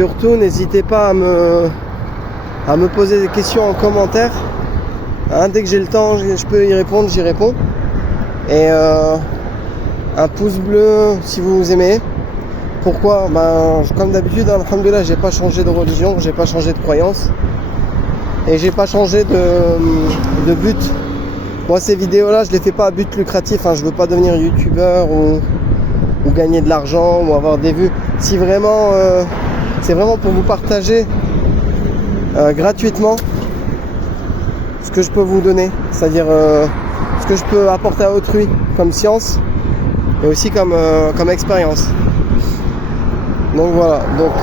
Surtout, n'hésitez pas à me poser des questions en commentaire. Hein, dès que j'ai le temps, je peux y répondre, j'y réponds. Et un pouce bleu si vous aimez. Pourquoi? Comme d'habitude, alhamdoulilah, j'ai pas changé de religion, j'ai pas changé de croyance. Et j'ai pas changé de but. Moi, ces vidéos-là, je les fais pas à but lucratif. Hein. Je veux pas devenir youtubeur ou gagner de l'argent ou avoir des vues. Si vraiment, c'est vraiment pour vous partager gratuitement ce que je peux vous donner, c'est-à-dire ce que je peux apporter à autrui comme science et aussi comme expérience. Donc voilà. Donc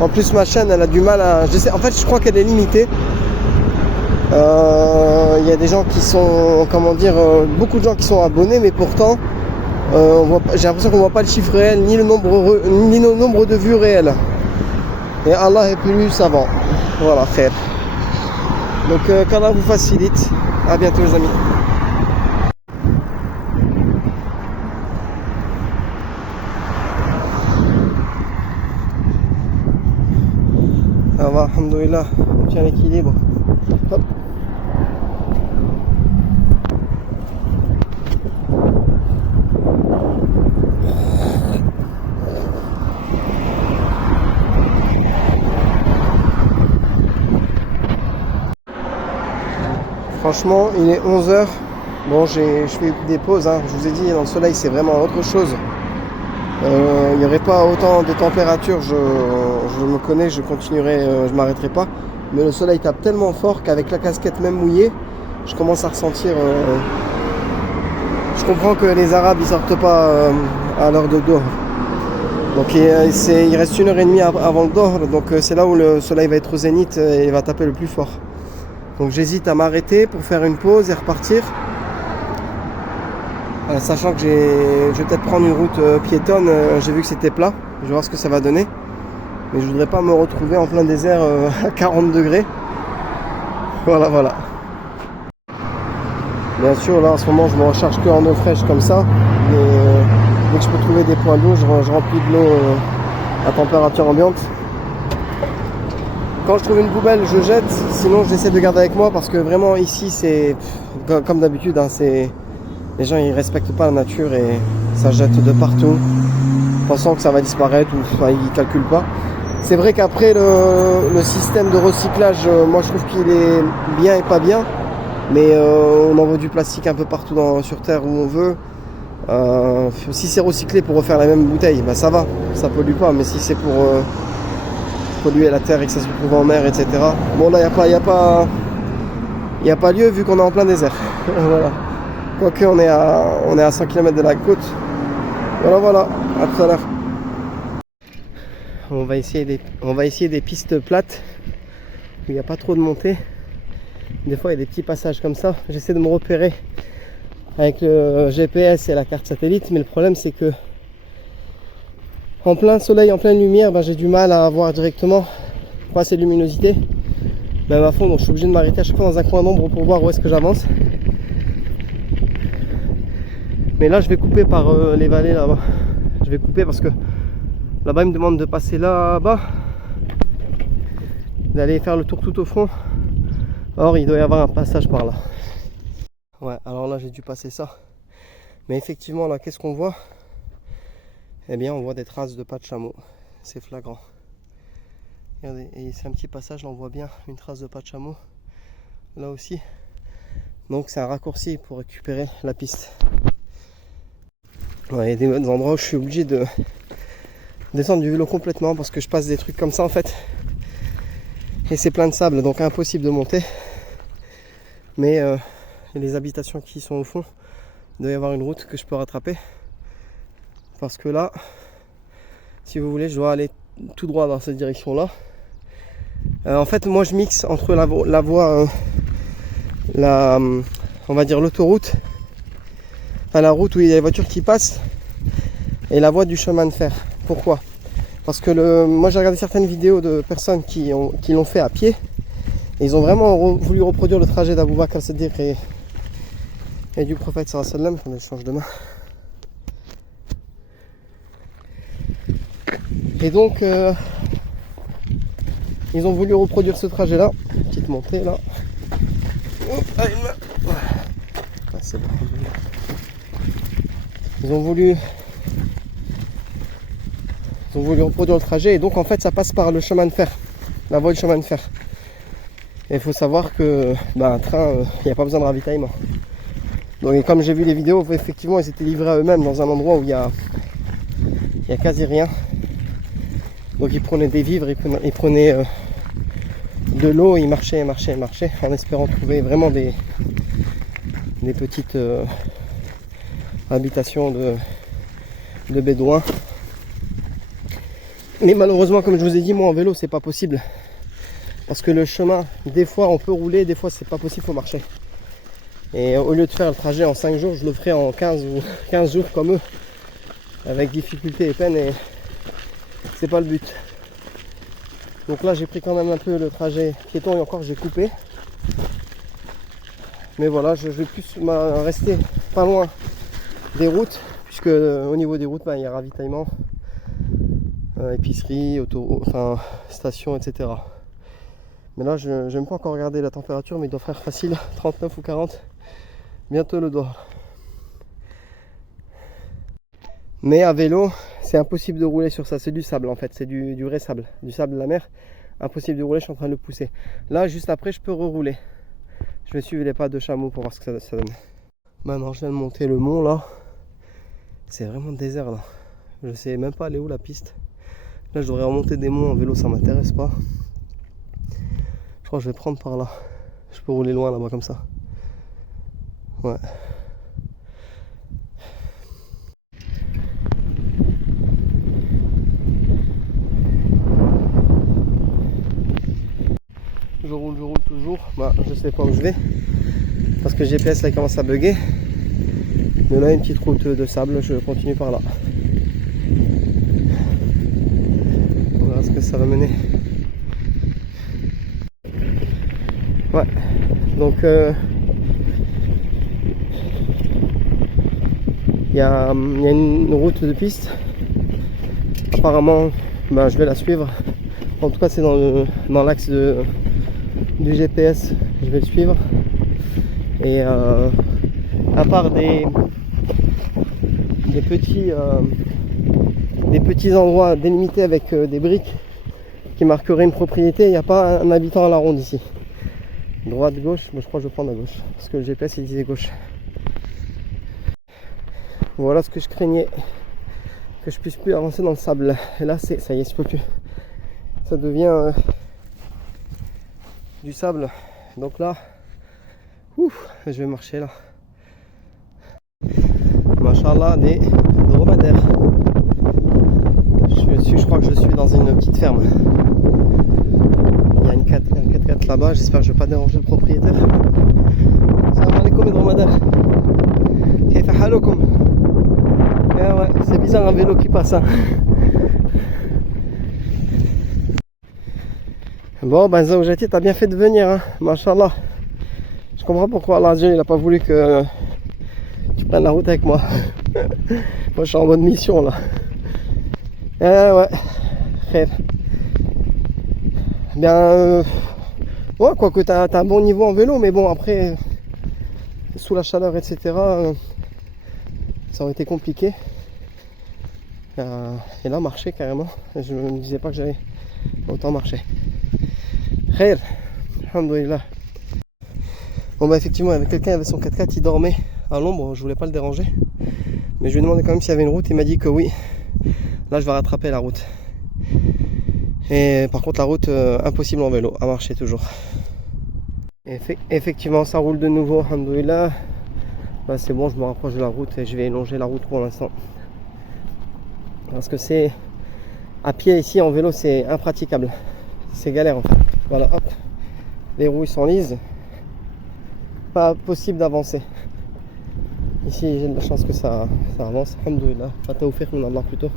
en plus ma chaîne, elle a du mal à. En fait, je crois qu'elle est limitée. Il y a des gens qui sont, beaucoup de gens qui sont abonnés, mais pourtant j'ai l'impression qu'on voit pas le chiffre réel ni le nombre de vues réelles. Et Allah est plus savant. Voilà, frère. Donc qu'Allah vous facilite. À bientôt les amis. Ça va, alhamdoulilah, on tient l'équilibre. Hop. Franchement, il est 11h. Bon, je fais des pauses. Hein. Je vous ai dit, dans le soleil, c'est vraiment autre chose. Il n'y aurait pas autant de température. Je me connais, je continuerai, je m'arrêterai pas. Mais le soleil tape tellement fort qu'avec la casquette même mouillée, je commence à ressentir. Je comprends que les Arabes ils sortent pas à l'heure de Dohr. Donc il reste 1h30 avant le Dohr. Donc c'est là où le soleil va être au zénith et il va taper le plus fort. Donc j'hésite à m'arrêter pour faire une pause et repartir. Sachant que je vais peut-être prendre une route piétonne. J'ai vu que c'était plat. Je vais voir ce que ça va donner. Mais je voudrais pas me retrouver en plein désert à 40 degrés. Voilà. Bien sûr, là en ce moment je me recharge que en eau fraîche comme ça. Mais dès que je peux trouver des points d'eau, je remplis de l'eau à température ambiante. Quand je trouve une poubelle, je jette. Sinon, j'essaie de garder avec moi parce que vraiment ici, c'est comme d'habitude. Hein, les gens ils respectent pas la nature et ça jette de partout, pensant que ça va disparaître ou ils calculent pas. C'est vrai qu'après le système de recyclage, moi je trouve qu'il est bien et pas bien. Mais on envoie du plastique un peu partout sur Terre où on veut. Si c'est recyclé pour refaire la même bouteille, ça va, ça pollue pas. Mais si c'est pour polluer la terre et que ça se retrouve en mer, etc. Bon là, il n'y a pas lieu vu qu'on est en plein désert. Voilà. Quoique on est à 100 km de la côte. Voilà, à tout à l'heure. On va essayer des pistes plates où il n'y a pas trop de montée. Des fois il y a des petits passages comme ça. J'essaie de me repérer avec le GPS et la carte satellite, mais le problème c'est que en plein soleil, en pleine lumière, j'ai du mal à voir directement, pas assez de luminosité, même à fond, donc je suis obligé de m'arrêter à chaque fois dans un coin d'ombre pour voir où est-ce que j'avance. Mais là je vais couper par les vallées là-bas. Je vais couper parce que là-bas il me demande de passer là-bas, d'aller faire le tour tout au fond. Or il doit y avoir un passage par là. Ouais, alors là j'ai dû passer ça. Mais effectivement là, qu'est-ce qu'on voit? Eh bien on voit des traces de pas de chameau. C'est flagrant. Regardez, et c'est un petit passage, là on voit bien une trace de pas de chameau. Là aussi. Donc c'est un raccourci pour récupérer la piste. Ouais, il y a des endroits où je suis obligé de descendre du vélo complètement parce que je passe des trucs comme ça en fait. Et c'est plein de sable, donc impossible de monter. Mais les habitations qui sont au fond, il doit y avoir une route que je peux rattraper. Parce que là, si vous voulez, je dois aller tout droit dans cette direction-là. En fait, moi je mixe entre la voie, on va dire l'autoroute, enfin la route où il y a les voitures qui passent, et la voie du chemin de fer. Pourquoi? Parce que moi j'ai regardé certaines vidéos de personnes qui l'ont fait à pied, et ils ont vraiment voulu reproduire le trajet d'Abou Bakr As-Siddiq et du prophète sallallahu alayhi wa sallam. Je change de main. Et donc ils ont voulu reproduire ce trajet là, petite montée là. Allez, ah, c'est bon. Ils ont voulu reproduire le trajet, et donc en fait ça passe par le chemin de fer, la voie du chemin de fer. Et il faut savoir que un train, il n'y a pas besoin de ravitaillement. Donc et comme j'ai vu les vidéos, effectivement ils étaient livrés à eux-mêmes dans un endroit où il y a quasi rien. Donc ils prenaient des vivres, ils prenaient de l'eau, ils marchaient en espérant trouver vraiment des petites habitations de bédouins. Mais malheureusement, comme je vous ai dit, moi en vélo c'est pas possible, parce que le chemin, des fois on peut rouler, des fois c'est pas possible, faut marcher. Et au lieu de faire le trajet en 5 jours, je le ferai en 15 jours comme eux, avec difficulté et peine, et c'est pas le but. Donc là j'ai pris quand même un peu le trajet piéton, et encore j'ai coupé. Mais voilà, je vais plus rester pas loin des routes, puisque au niveau des routes, il y a ravitaillement, épicerie, station, etc. Mais là, je n'aime pas encore regarder la température, mais il doit faire facile 39 ou 40, bientôt le dehors. Mais à vélo, c'est impossible de rouler sur ça, c'est du sable en fait, c'est du vrai sable, du sable de la mer. Impossible de rouler, je suis en train de le pousser. Là, juste après, je peux rerouler. Je vais suivre les pas de chameau pour voir ce que ça donne. Maintenant, je viens de monter le mont là. C'est vraiment désert là. Je sais même pas aller où la piste. Là, je devrais remonter des monts en vélo, ça m'intéresse pas. Je crois que je vais prendre par là. Je peux rouler loin là-bas comme ça. Ouais. Je roule toujours. Je sais pas où je vais, parce que GPS là il commence à bugger. Mais là, une petite route de sable, je continue par là. On verra ce que ça va mener. Ouais, donc il y a une route de piste. Apparemment, je vais la suivre. En tout cas, c'est dans l'axe du GPS, je vais le suivre. Et à part des petits endroits délimités avec des briques qui marqueraient une propriété, il n'y a pas un habitant à la ronde ici. Droite, gauche, moi je crois que je vais prendre à gauche, parce que le GPS il disait gauche. Voilà ce que je craignais, que je puisse plus avancer dans le sable. Et là ça y est, je peux plus. Ça devient du sable. Donc là, je vais marcher là. Machallah, des dromadaires. Je crois que je suis dans une petite ferme. Il y a un 4x4 là-bas, j'espère que je ne vais pas déranger le propriétaire. Salam alaikum les dromadaires. Kayfa haloukoum. Ouais, c'est bizarre un vélo qui passe. Hein. Bon, Zawjati, t'as bien fait de venir, hein. Machallah. Je comprends pourquoi Allah il n'a pas voulu que tu prennes la route avec moi. Moi je suis en mode mission là. Ouais, frère. Bien, ouais, quoique t'as un bon niveau en vélo, mais bon, après, sous la chaleur, etc., ça aurait été compliqué. Et là, marcher carrément. Je ne me disais pas que j'allais autant marcher. Khair, alhamdoulilah. Bon, effectivement, il y avait quelqu'un, il avait son 4x4, il dormait à l'ombre, je voulais pas le déranger. Mais je lui ai demandé quand même s'il y avait une route, il m'a dit que oui. Là, je vais rattraper la route. Et par contre, la route, impossible en vélo, à marcher toujours. Effectivement, ça roule de nouveau, alhamdoulilah. Là, c'est bon, je me rapproche de la route et je vais longer la route pour l'instant. Parce que c'est à pied ici, en vélo, c'est impraticable. C'est galère en fait. Voilà, hop, les roues sont lises. Pas possible d'avancer. Ici, j'ai de la chance que ça avance. Alhamdoulilah, fata offert min Allah plutôt.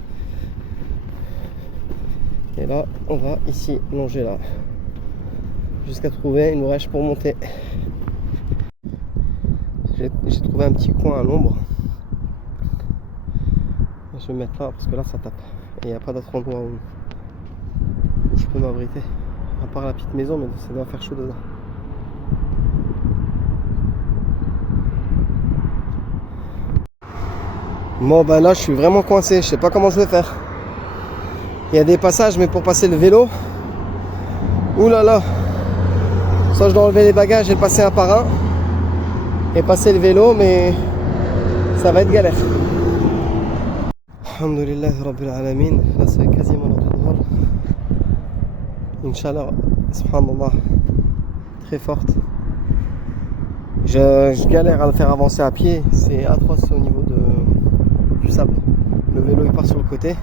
Et là, on va ici longer là, jusqu'à trouver une brèche pour monter. J'ai trouvé un petit coin à l'ombre. je vais me mettre là parce que là ça tape. Et il n'y a pas d'autre endroit où je peux m'abriter. À part la petite maison, mais ça doit faire chaud dedans. Bon ben là je suis vraiment coincé, je sais pas comment je vais faire. Il y a des passages mais pour passer le vélo, ouh là là, soit je dois enlever les bagages et le passer un par un et passer le vélo, mais ça va être galère. Alhamdulillah Rabbil Alamin, là c'est quasiment l'heure du Dhuhr. Une chaleur, subhanallah, très forte. Je galère à le faire avancer à pied, c'est atroce au niveau du sable. Le vélo il part sur le côté,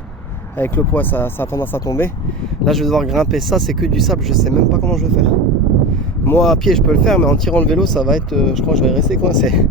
avec le poids ça a tendance à tomber. Là je vais devoir grimper, ça c'est que du sable, je sais même pas comment je vais faire. Moi à pied je peux le faire, mais en tirant le vélo ça va être, je crois que je vais rester coincé.